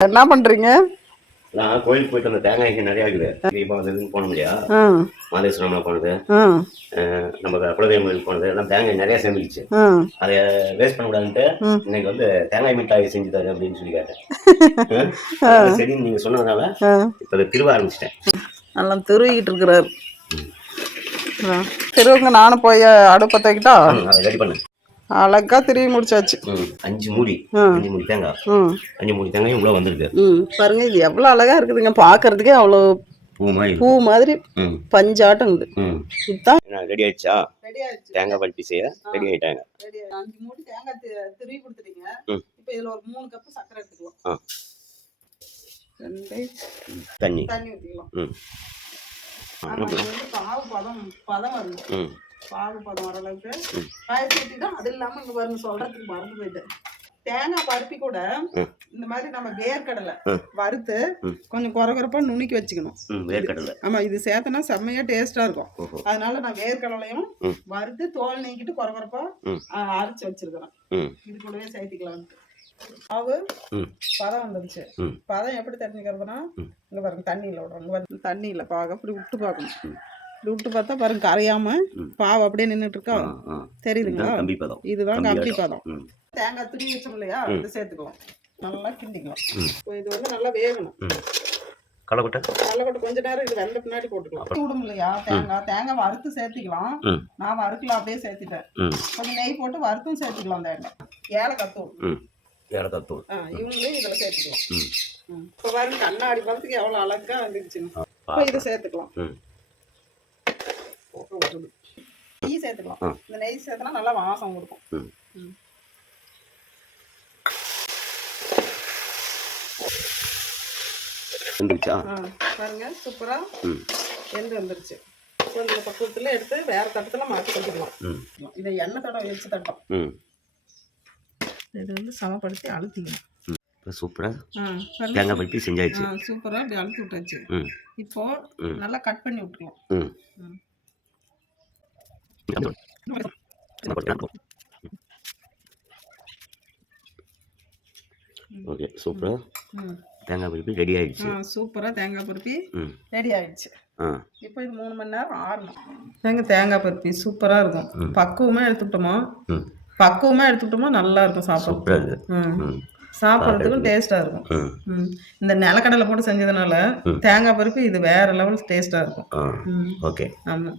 என்ன பண்றீங்க? நான் கோயிலுக்கு போயிட்டு வந்த தேங்காய் இங்கே நிறையா இருக்குது. தீபம் வந்ததுன்னு போன முடியா? ஆ. மாதேஸ்வரம்ல போனது. நம்ம குலதெய்வம் கோயிலுக்கு போனது. எல்லாம் தேங்காய் நிறைய ஆ. அதை வேஸ்ட் பண்ணக்கூடாதுன்ட்டு. இன்னைக்கு வந்து தேங்காய் மிட்டாய் செஞ்சு தரு அப்படின்னு சொல்லி கேட்டேன். சரின்னு நீங்க சொன்னதுனால இப்போ அதை திருவ ஆரம்பிச்சிட்டேன். நல்லா திருவிக்கிட்டு இருக்கிறாரு. திருவுங்க நானும் போய் அடுப்பை தைக்கிட்டா ரெடி பண்ணு. அழகா திருவி முடிச்சாச்சு. ம். அஞ்சு மூடி ஆ. அஞ்சு மூடி தேங்காய். ம் அஞ்சு மூடி தேங்காயும் உள்ள வந்திருக்கு. ம் பாருங்க இது எவ்வளோ அழகா இருக்குதுங்க. பார்க்கறதுக்கே அவ்வளோ பூ மாதிரி. பூ மாதிரி ம். பஞ்சாட்டம் இது. ம். இதுதான். ரெடி ஆயிடுச்சா? தேங்காய் பல்பி செய்ய ரெடி ஆயிட்டாங்க. ரெடி அஞ்சு மூடி தேங்காய் திருவி கொடுத்துட்டீங்க. ம். இப்போ இதில் ஒரு மூணு கப்பு சர்க்கரை எடுத்துக்கலாம். தண்ணி. தண்ணி ஊற்றிக்கலாம் ம். பதம் பதம் வருது. ம் பாகு பதம் வர அளவுக்கு காய்ச்சி ஊற்றிட்டோம் அது இல்லாமல் இங்கே பாருங்க சொல்றதுக்கு மறந்து போயிட்டேன் தேங்காய் பருப்பி கூட. இந்த மாதிரி நம்ம வேர்க்கடலை. வறுத்து. கொஞ்சம் குறகுறப்பா நுணுக்கி வச்சுக்கணும் வேர்க்கடலை ஆமா இது சேர்த்தனா செம்மையா டேஸ்டா இருக்கும் அதனால நான் வேர்க்கடலையும். வறுத்து தோல் நீக்கிட்டு குறகுறப்பா. அரைச்சு வச்சிருக்கிறேன் இது கூடவே சேர்த்திக்கலாம்னு மாவு பதம் வந்துருச்சு. பதம் எப்படி தெரிஞ்சுக்கிறதுனா ம். இங்க பாருங்க தண்ணியில் விடுறோம் தண்ணியில் பாக அப்படி விட்டு பார்க்கணும் விட்டு பார்த்தா பாருங்க கரையாம ம். பாவு அப்படியே நின்றுட்டு இருக்கா தெரியுதுங்களா? கம்பி பதம். இதுதான் கம்பி. பதம். தேங்காய் துணி வச்சோம் இல்லையா? இது சேர்த்துக்கலாம் நல்லா கிண்டிக்கலாம் இது வந்து நல்லா வேகணும். களைக்கொட்டை? போட்டு கொஞ்ச நேரம் இது வெந்த பின்னாடி போட்டுக்கலாம் சூடும் இல்லையா? தேங்காய். தேங்காய் வறுத்து சேர்த்திக்கலாம். நான் வறுக்கல அப்படியே சேர்த்துட்டேன் கொஞ்சம் நெய் போட்டு வறுத்தும் சேர்த்துக்கலாம் தேங்காய் ஏலக்காய் தூள். ஏலக்காய் தூள். இவங்களே இதில் சேர்த்துக்கலாம். இப்போ பாருங்க கண்ணாடி பழத்துக்கு எவ்வளோ அழகா வந்துருச்சுங்க. இப்போ இதை சேர்த்துக்கலாம். போட்டு. நெய் சேர்த்துக்கலாம். இந்த நெய் சேர்த்தனா நல்லா வாசம் கொடுக்கும். வந்துருச்சா? பாருங்க சூப்பராக ம். வெந்து வந்துருச்சு. இப்போ இந்த பக்குவத்தில் எடுத்து வேற தட்டத்தில் மாற்றி கொட்டிக்கலாம். ம். இதை எண்ணெய் தடம் வச்சு தட்டம். இது வந்து சமப்படுத்தி அழுத்திக்கணும் இப்போ சூப்பராக தேங்காய் செஞ்சாச்சு. சூப்பராக இப்படி அழுத்தி விட்டாச்சு. இப்போ. நல்லா கட் பண்ணி விட்டுக்கலாம். ம். ஓகே சூப்பராக தேங்காய் பல்பி ரெடி ஆயிடுச்சு. சூப்பராக தேங்காய் பருப்பி ரெடி ஆயிடுச்சு. இப்போ இது மூணு மணி நேரம் ஆறணும். தேங்காய் தேங்காய் பருப்பி சூப்பராக இருக்கும். பக்குவமாக எடுத்துக்கிட்டோமா? பக்குவமாக எடுத்துக்கிட்டோமா நல்லா இருக்கும் சாப்பிட சூப்பராக இருக்குது ம். ம். சாப்பிட்றதுக்கும் டேஸ்ட்டாக இருக்கும். இந்த நிலக்கடலை போட்டு செஞ்சதுனால தேங்காய் பருப்பு இது வேற லெவல் டேஸ்ட்டாக இருக்கும். ஓகே ஆமாம்